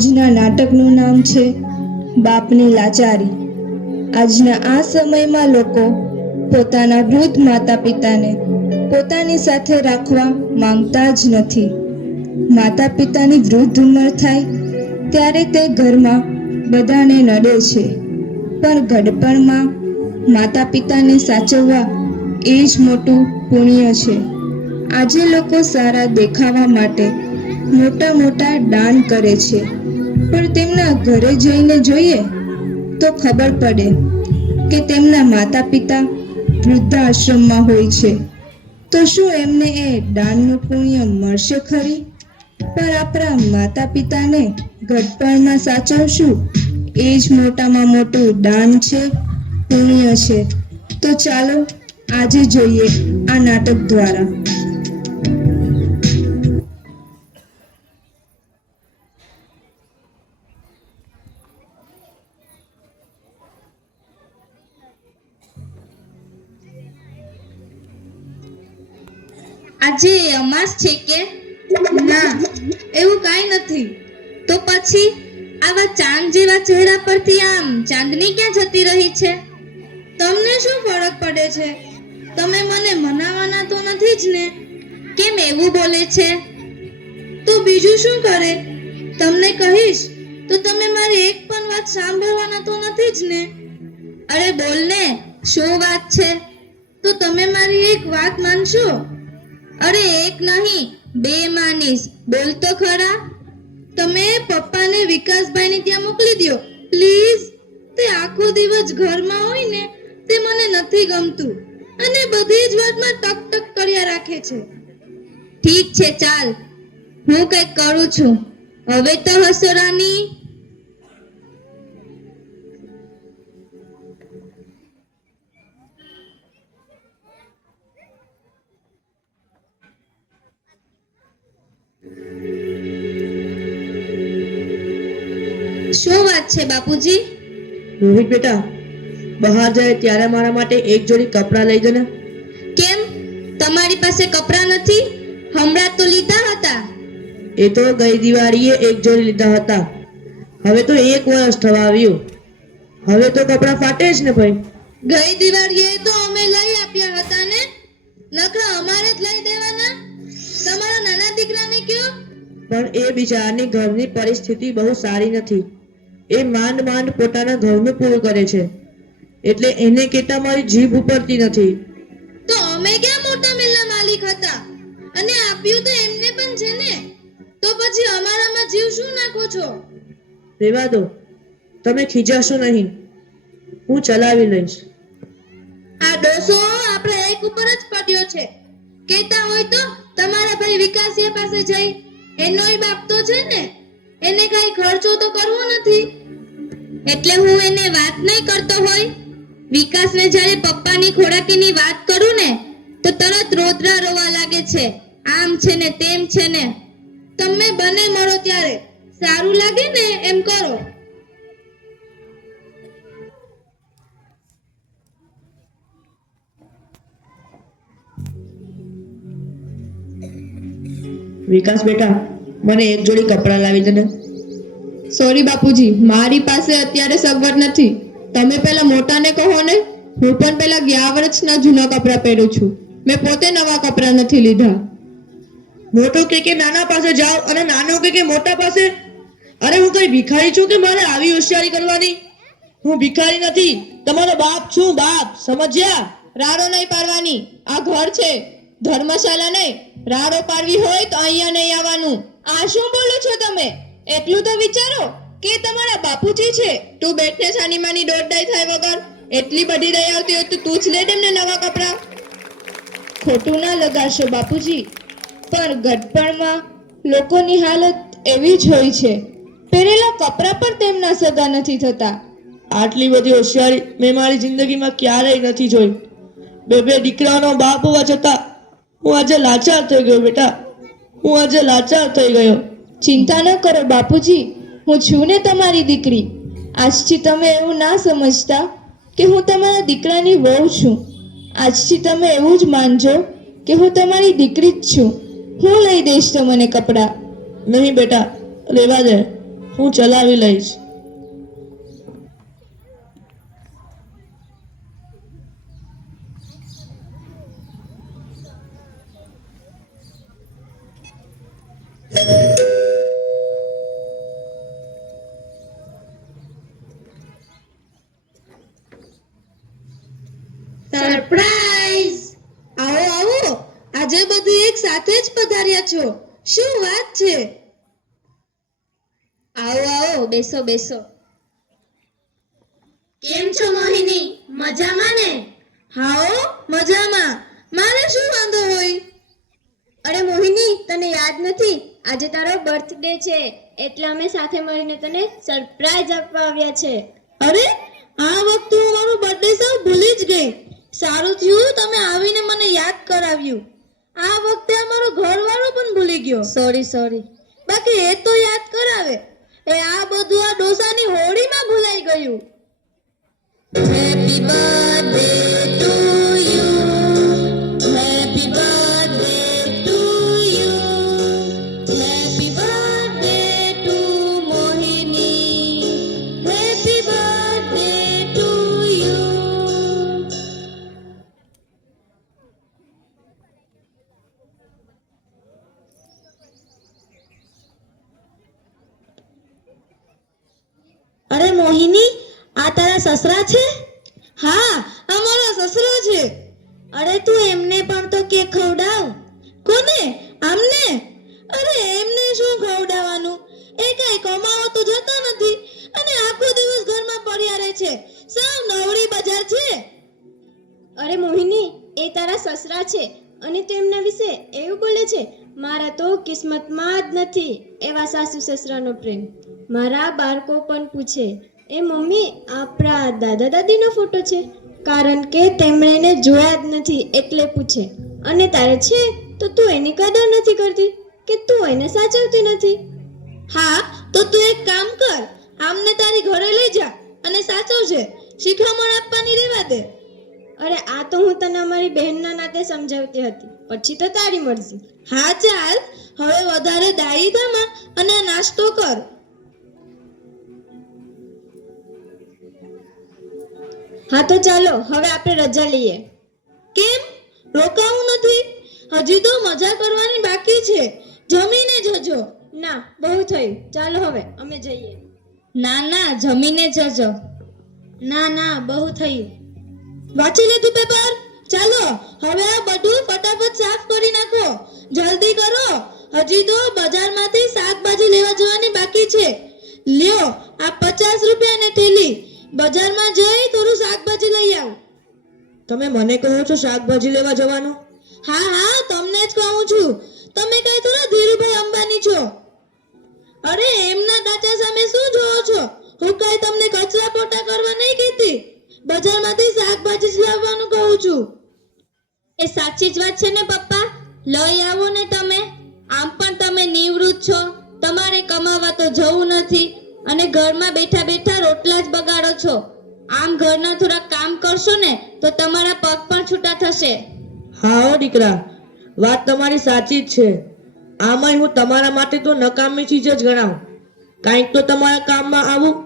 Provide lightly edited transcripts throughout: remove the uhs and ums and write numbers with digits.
આજના નાટકનું નામ છે બાપની લાચારી. આજના આ સમયમાં લોકો પોતાના વૃદ્ધ માતા પિતાને પોતાની સાથે રાખવા માંગતા જ નથી. માતા પિતાની વૃદ્ધ ઉંમર થાય ત્યારે તે ઘરમાં બધાને નડે છે, પણ ઘડપણમાં માતા પિતાને સાચવવા એ જ મોટું પુણ્ય છે. આજે લોકો સારા દેખાવા માટે મોટા મોટા દાન કરે છે, પણ તેમના ઘરે જઈને જોઈએ તો ખબર પડે કે તેમના માતા પિતા વૃદ્ધાશ્રમમાં હોય છે. તો શું એમને એ દાનનું પુણ્ય મળશે ખરી? પણ આપણા માતા પિતાને ઘડપણમાં સાચવશું એ જ મોટામાં મોટું દાન છે, પુણ્ય છે. તો ચાલો આજે જોઈએ આ નાટક દ્વારા. આજે અમાસ છે કે? ના, એવું કાંઈ નથી. તો પછી આવા ચાંદ જેવા ચહેરા પરથી આમ ચાંદની ક્યાં જતી રહી છે? તમને શું ફરક પડે છે? તમે મને મનાવવાના તો નથી જ ને? કેમ એવું બોલે છે? તો બીજું શું કરે? તમને કહીશ તો તમે મારી એક પણ વાત સાંભળવાના તો નથી જ ને? અરે બોલ ને, શું વાત છે? તો તમે મારી એક વાત માનશો? અરે એક નહીં, બે માનીશ. બોલ તો ખરા. તમે પપ્પાને વિકાસભાઈને ત્યાં મોકલી દો પ્લીઝ. તે આખો દિવસ ઘરમાં હોય ને તે મને નથી ગમતું અને બધી જ વાતમાં ટક ટક કર્યા રાખે છે. ઠીક છે, ચાલ, હું કંઈક કરું છું. હવે તો હસો રાની. શું વાત છે બાપુજી? રોહિત બેટા, બહાર જાય ત્યારે મારા માટે એક જોડી કપડાં લઈ જને. કેમ, તમારી પાસે કપડાં નથી? હમણાં તો લીધા હતા. એ તો ગઈ દિવાળીએ એક જોડી લીધા હતા. હવે તો 1 વર્ષ થવા આવ્યું. હવે તો કપડાં ફાટે જ ને ભાઈ. ગઈ દિવાળીએ તો અમે લઈ આપ્યા હતા ને. નકરા અમારે જ લઈ દેવાના. તમારા નાના દીકરાને કયો. પણ એ બિચારાની ઘરની પરિસ્થિતિ બહુ સારી નથી. એ માંડ માંડ પોતાના ઘરનું પૂરું કરે છે, એટલે એને કેતા મારી જીભ ઉપરતી નથી. તો અમે ક્યાં મોટા મિલના માલિક હતા અને આપ્યું તો એમને પણ છે ને. તો પછી અમારામાં જીવ શું નાખો છો? રેવા દો, તમે ખીજાશો નહીં, હું ચલાવી લઈશ. આ ડોસો આપણે એક ઉપર જ પડ્યો છે. કેતા હોય તો તમારા ભાઈ વિકાસિયા પાસે જઈ. એનોય બાપ તો છે ને, એને કઈ ખર્ચો તો કરવો નથી. એટલે હું એને વાત નહીં કરતો હોય. વિકાસને જ્યારે પપ્પાની ખોરાકીની વાત કરું ને તો તરત રોદરા રોવા લાગે છે. આમ છે ને તેમ છે ને. તમે બને મળો ત્યારે સારું લાગે ને એમ કરો. વિકાસ બેટા, મને એક જોડી કપડાં લાવી દે ને. સોરી બાપુજી, મારી પાસે અત્યારે સગવડ નથી. તમે પેલા મોટાને કહો ને. હું પણ પેલા ગયા વર્ષના જૂના કપડાં પહેરું છું. મેં પોતે નવા કપડાં નથી લીધા. મોટો કે નાના પાસે જાઓ અને નાનો કે મોટા પાસે. અરે હું કઈ ભિખારી છું કે મારે આવી હોશિયારી કરવાની? હું ભિખારી નથી, તમારો બાપ છું, બાપ. સમજ્યા? રાડો નહીં પાડવાની. આ ઘર છે, ધર્મશાળા નહીં. રાડો પાડવી હોય તો અહીંયા નહીં આવવાનું. આ શું બોલો છો તમે? એટલું તો વિચારો કે તમારા બાપુજી છે. તું બેઠને સાની માની દોડદાઈ થાય વગર. એટલી બધી દઈ આવતી હોય તો તું જ લે તેમને નવા કપડાં. ખોટું ના લગાડશો બાપુજી, પણ ગડપણમાં લોકોની હાલત એવી જ હોય છે. પહેરેલા કપડાં પણ તેમના સગા નથી થતા. આટલી બધી હોશિયારી મેં મારી જિંદગીમાં ક્યારેય નથી જોઈ. બે દીકરાનો બાપ હોવા છતાં હું આજે લાચાર થઈ ગયો બેટા. હું આજે લાચાર થઈ ગયો. ચિંતા ન કરો બાપુજી, હું છું ને તમારી દીકરી. આજથી તમે એવું ના સમજતા કે હું તમારા દીકરાની વહુ છું. આજથી તમે એવું જ માનજો કે હું તમારી દીકરી જ છું. હું લઈ દઈશ તમને કપડાં. નહીં બેટા, રહેવા દે. હું ચલાવી લઈશ. સરપ્રાઈઝ! આવો આવો, આજે બધું એક સાથે જ પધાર્યા છો. શું વાત છે? આવો આવો, બેસો બેસો. કેમ છો મોહિની? મજામાં ને? હાઓ, મજામાં. મારે શું વાંધો હોય? અરે મોહિની, તને યાદ નથી? આજે તારો બર્થડે છે, એટલે અમે સાથે મળીને તને સરપ્રાઈઝ આપવા આવ્યા છે. અરે, આ વખતે હું મારો બર્થડે સાવ ભૂલી જ ગઈ. સારું થયું તમે આવીને મને યાદ કરાવ્યું. આ વખતે અમારો ઘરવાળો પણ ભૂલી ગયો. સોરી. બાકી એ તો યાદ કરાવે. એ આ બધું આ ડોસાની હોળીમાં ભૂલાઈ ગયું. Happy birthday to you. Happy birthday to you. Happy birthday to Mohini. Happy birthday to you. અરે મોહિની, આ તારા સસરા છે? હા, અમારો સસરો છે. અરે તું એમને પણ તો કેક ખવડાવ. કોને? આમને? અરે એમને શું ખવડાવવાનું? એ કઈ કમાવો તો જતા નથી અને આખો દિવસ ઘરમાં પડ્યા રહે છે. સાવ નવરી બજાર છે. અરે મોહિની, એ તારા સસરા છે અને તું એમના વિશે એવું બોલે છે? મારા તો કિસ્મતમાં જ નથી એવા સાસુ સસરાનો પ્રેમ. મારા બાળકો પણ પૂછે, એ મમ્મી, આપણા દાદા દાદીનો ફોટો છે? કારણ કે તેમણે એને જોયા જ નથી એટલે પૂછે. અને તારે છે તો તું એની કદર નથી કરતી કે તું એને સાચવતી નથી? હા, તો તું એક કામ કર, આમને તારી ઘરે લઈ જા અને સાચવજે. શિખામણ આપવાની રહેવા દે. અરે આ તો હું તને અમારી બહેનના નાતે સમજાવતી હતી, પછી તો તારી મરજી. હા ચાલ, હવે વધારે ડાળી થા અને નાસ્તો કર. હા તો ચાલો હવે આપણે રજા લઈએ. કેમ? રોકાવું નથી? હજી તો મજા કરવાની બાકી છે. જમીને જજો. ના, બહુ થયું, ચાલો હવે અમે જઈએ. ના ના, જમીને જજો. ના, બહુ થયું. વાંચી લીધું પેપર? ચાલો હવે આ બધું ફટાફટ સાફ કરી નાખો. જલ્દી કરો, હજી તો બજારમાંથી શાકભાજી લેવા જવાની બાકી છે. લ્યો આ 50 રૂપિયાની થેલી. બજારમાં જઈ થોડું શાકભાજી લઈ આવ. તમે મને કહો છો શાકભાજી લેવા જવાનું? હા, તમને જ કહું છું. તમે કઈ થોડા ધીરુભાઈ અંબાણી છો? અરે એમના દાચા સામે શું જોવો છો? હું કઈ તમને કચરા પોતા કરવા નહીં કહેતી. બજારમાંથી શાકભાજી જ લાવવાનું કહું છું. એ સાચી જ વાત છે ને પપ્પા, લઈ આવો ને તમે. આમ પણ તમે નિવૃત્ત છો, તમારે કમાવા તો જવું નથી અને ઘરમાં બેઠા બેઠા રોટલા જ બગાડો છો. આમ ઘરના થોડા કામ કરશો ને તો તમારા પગ પણ છૂટા થશે. હા હો દીકરા, વાત તમારી સાચી જ છે. આમાંય હું તમારા માટે તો નકામી ચીજ જ ગણાવું. કાંઈક તો તમારા કામમાં આવું.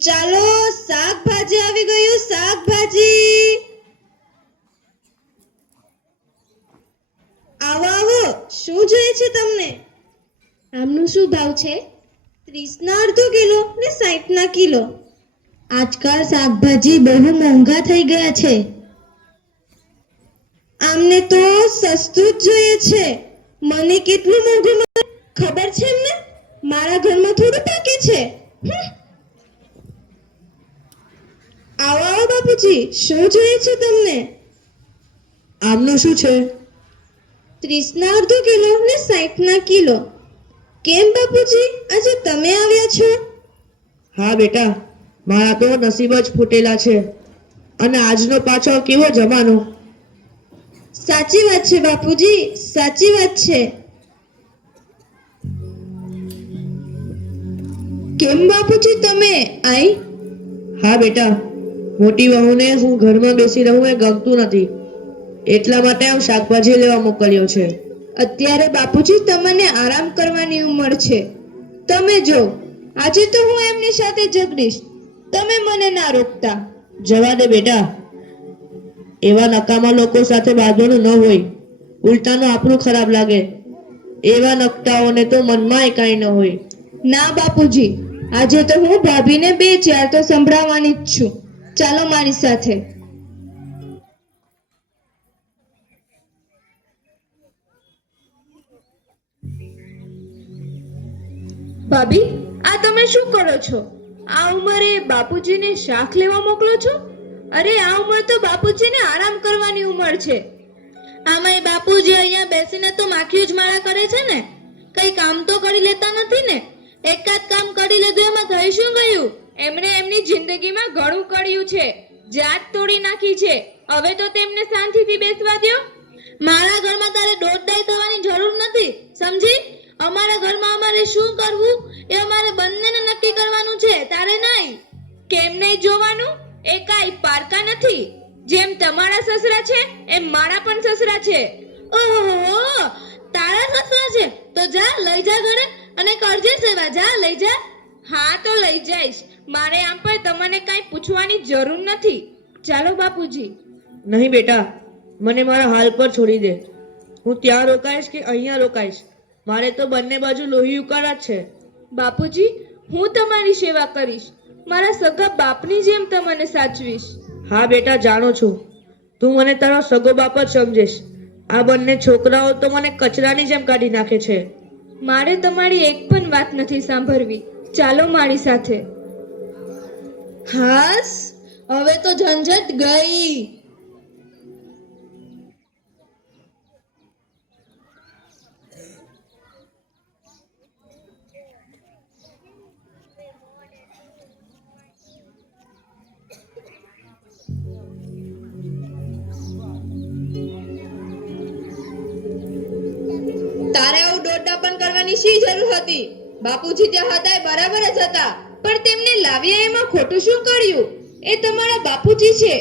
ચાલો, શાકભાજી આવી ગયું. શાકભાજી આવો. શું જોઈએ છે તમને? આમનું શું ભાવ છે? 30 ના અડધો કિલો ને 60 ના કિલો. આજકાલ શાકભાજી બહુ મોંઘા થઈ ગયા છે. આમને તો સસ્તું જ જોઈએ છે. મને કેટલું મોંઘું મળે ખબર છે એમને? મારા ઘરમાં થોડું બાકી છે. આવો બાપુજી, શું જોઈએ છે તમને? આમનું શું છે? 30 ના અડધો કિલો ને 60 ના કિલો. કેમ બાપુજી, આજે તમે આવ્યા છો? હા બેટા, મારા તો નસીબ જ ફૂટેલા છે. અને આજનો પાછો કેવો જમાનો. સાચી વાત છે બાપુજી, સાચી વાત છે. કેમ બાપુજી તમે આઈ? હા બેટા, મોટી વહુને હું ઘરમાં બેસી રહું એ ગમતું નથી. એટલા માટે હું શાકભાજી લેવા મોકલ્યો છે. અત્યારે બાપુજી તમને આરામ કરવાની ઉંમર છે. તમે જો, આજે તો હું એમની સાથે ઝઘડીશ. તમે મને ના રોકતા. જવા દે બેટા, એવા નકામા લોકો સાથે બાંધવાનું ન હોય, ઉલટાનું આપણું ખરાબ લાગે. એવા નકટાઓને તો મનમાં કાંઈ ન હોય. ના બાપુજી, આજે તો હું ભાભીને બે ચાર તો સંભળાવવાની જ છું. ચાલો મારી સાથે. ભાભી, આ તમે શું કરો છો? આ ઉંમરે બાપુજીને શાક લેવા મોકલો છો? અરે આ ઉંમર તો બાપુજીને આરામ કરવાની ઉંમર છે. આમાંય બાપુજી અહીંયા બેસીને તો માખીઓ જ માળા કરે છે ને. કઈ કામ તો કરી લેતા નથી ને. એકાદ કામ કરી લીધું એમાં થઈ શું ગયું? એમણે એમની જિંદગીમાં ઘણું કર્યું છે, જાત તોડી નાખી છે. હવે તો તેમને શાંતિથી બેસવા દ્યો. મારા ઘરમાં તારે દોડદાઈ થવાની જરૂર નથી, સમજી? અમારા ઘરમાં અમારે શું કરવું એ અમારે બંનેને નક્કી કરવાનું છે, તારે નહીં. કેમ નહીં જોવાનું? એ કાંઈ પારકા નથી. જેમ તમારા સસરા છે એમ મારા પણ સસરા છે. ઓહો, તારા સસરા છે તો જા લઈ જા ઘરે અને કરજે સેવા. જા લઈ જા. હા તો લઈ જઈશ. મારે આમ પણ તમને કાંઈ પૂછવાની જરૂર નથી. ચાલો બાપુજી. નહીં બેટા, મને મારા હાલ પર છોડી દે. હું ત્યાં રોકાઈશ કે અહીંયા રોકાઈશ, મારે તો બંને બાજુ લોહી ઉકાળા જ છે. બાપુજી, હું તમારી સેવા કરીશ. મારા સગા બાપની જેમ તમને સાચવીશ. હા બેટા, જાણું છું તું મને તારો સગો બાપ જ સમજેશ. આ બંને છોકરાઓ તો મને કચરાની જેમ કાઢી નાખે છે. મારે તમારી એક પણ વાત નથી સાંભળવી. ચાલો મારી સાથે. હાસ, હવે તો ઝંઝટ ગઈ. તારે આવું દોડડાપણ કરવાની શી જરૂર હતી? બાપુજી ત્યાં હતા એ બરાબર જ હતા, પણ તેમને લાવ્યા એમાં ખોટું શું કર્યું? એ તમારા બાપુજી છે.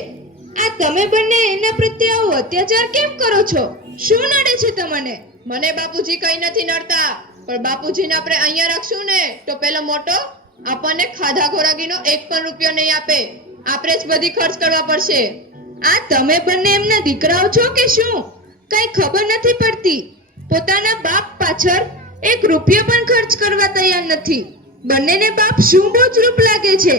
આ તમે બંને એના પ્રત્યે આવો અત્યાચાર કેમ કરો છો? શું નડે છે તમને? મને બાપુજી કઈ નથી નડતા, પણ બાપુજીને આપણે અહીંયા રાખશું ને તો પેલો મોટો આપણને ખાધા ખોરાકીનો એક પણ રૂપિયો નહીં આપે. આપણે જ બધી ખર્ચ કરવા પડશે. આ તમે બંને એમના દીકરાઓ છો કે શું? કઈ ખબર નથી પડતી. પોતાના બાપ પાછળ એક રૂપિયો પણ ખર્ચ કરવા તૈયાર નથી. બંનેને બાપ શું બોજરૂપ લાગે છે.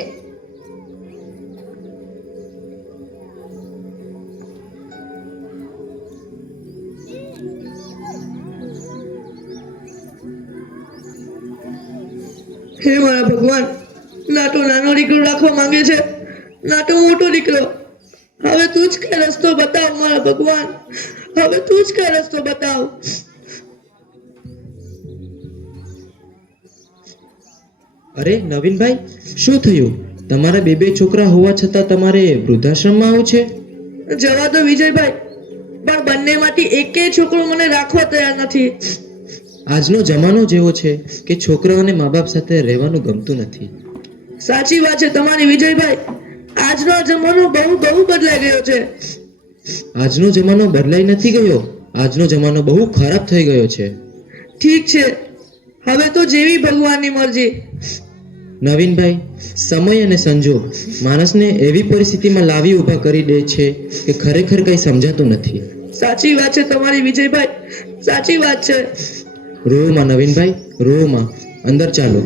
હે મારા ભગવાન, ના તો નાનો દીકરો રાખવા માંગે છે, ના તો મોટો દીકરો. હવે તું જ કઈ રસ્તો બતાવ મારા ભગવાન, હવે તું જ કઈ રસ્તો બતાવ. અરે નવીનભાઈ, શું થયું? તમારા બે છોકરા હોવા છતાં તમારે વૃદ્ધાશ્રમમાં આવું છે? જવા દો વિજયભાઈ, પણ બંનેમાંથી એકેય છોકરો મને રાખવા તૈયાર નથી. આજનો જમાનો જેવો છે કે છોકરાઓને મા બાપ સાથે રહેવાનું ગમતું નથી. સાચી વાત છે તમારી વિજયભાઈ, આજનો જમાનો બહુ બહુ બદલાઈ ગયો છે. આજનો જમાનો બદલાઈ નથી ગયો, આજનો જમાનો બહુ ખરાબ થઈ ગયો છે. ઠીક છે, હવે તો જેવી ભગવાનની મરજી. નવીનભાઈ, સમય અને સંજોગ માણસને એવી પરિસ્થિતિમાં લાવી ઊભા કરી દે છે કે ખરેખર કંઈ સમજાતું નથી. સાચી વાત છે તમારી વિજયભાઈ, સાચી વાત છે. રોમાં નવીનભાઈ, રોમાં. અંદર ચાલો.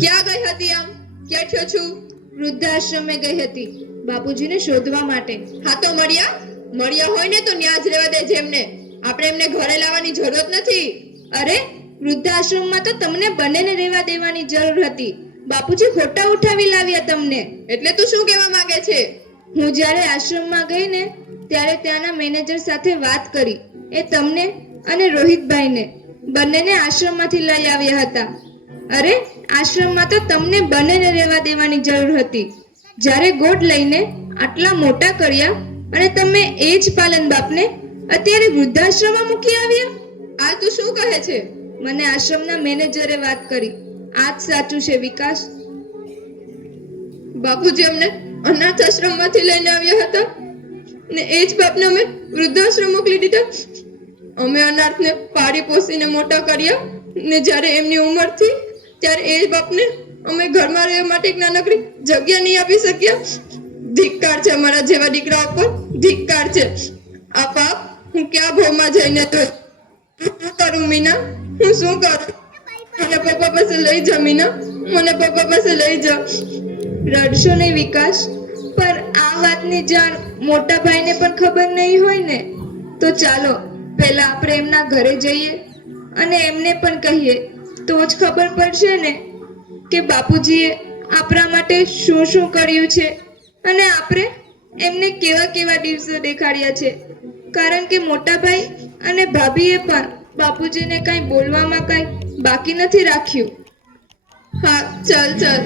ક્યાં ગઈ હતી આમ? ક્યાં થયો છું? વૃદ્ધાશ્રમે ગઈ હતી બાપુજીને શોધવા માટે. હા તો મળ્યા હોય ને તો ન્યા જ રહેવા દે જેમને. આપણે એમને ઘરે લાવવાની જરૂર નથી. અરે વૃદ્ધાશ્રમમાં તો તમને બંનેને રહેવા દેવાની જરૂર હતી. બાપુજી ખોટા ઉઠાવી લાવ્યા તમને. એટલે તું શું કહેવા માંગે છે? હું જ્યારે આશ્રમમાં ગઈ ને ત્યારે ત્યાંના મેનેજર સાથે વાત કરી. એ તમને અને રોહિતભાઈને બંનેને આશ્રમમાંથી લઈ આવ્યા હતા. અરે આશ્રમમાં તો તમને બંનેને રહેવા દેવાની જરૂર હતી. જ્યારે ગોદ લઈને આટલા મોટા કર્યા અને તમે એ જ પાલન બાપને અત્યારે વૃદ્ધાશ્રમમાં મૂકી આવ્યા. આ તું શું કહે છે? મને આશ્રમના મેનેજરે વાત કરી. આ જ સાચું છે વિકાસ. બાપુજી અમને અનાથ આશ્રમમાંથી લઈને આવ્યા હતા ને એ જ બાપને અમે વૃદ્ધાશ્રમ મોકલી દીધા. અમે અનાથને પાળી પોસીને મોટા કર્યા ને જ્યારે એમની ઉંમર થઈ ત્યારે એ જ બાપને અમે ઘરમાં રહેવા માટે એક નાનકડી જગ્યા નહીં આપી શક્યા. ધિક્કાર છે અમારા જેવા દીકરા ઉપર, ધિક્કાર છે. આ પાપ હું ક્યાં ભોમાં જઈને જોઈ? શું કરું મીના? હું શું કરું? મને પપ્પા પાસે લઈ જા મીના, મને પપ્પા પાસે લઈ જા. રડશો નહીં વિકાસ, પણ આ વાતની જાણ મોટા ભાઈને પણ ખબર નહીં હોય ને. તો ચાલો પહેલા આપણે એમના ઘરે જઈએ અને એમને પણ કહીએ, તો જ ખબર પડશે ને કે બાપુજીએ આપણા માટે શું શું કર્યું છે અને આપણે એમને કેવા કેવા દિવસો દેખાડ્યા છે. કારણ કે મોટા ભાઈ અને ભાભીએ પણ બાપુજીને કાંઈ બોલવામાં કાંઈ બાકી નથી રાખ્યું. હા ચાલ ચાલ.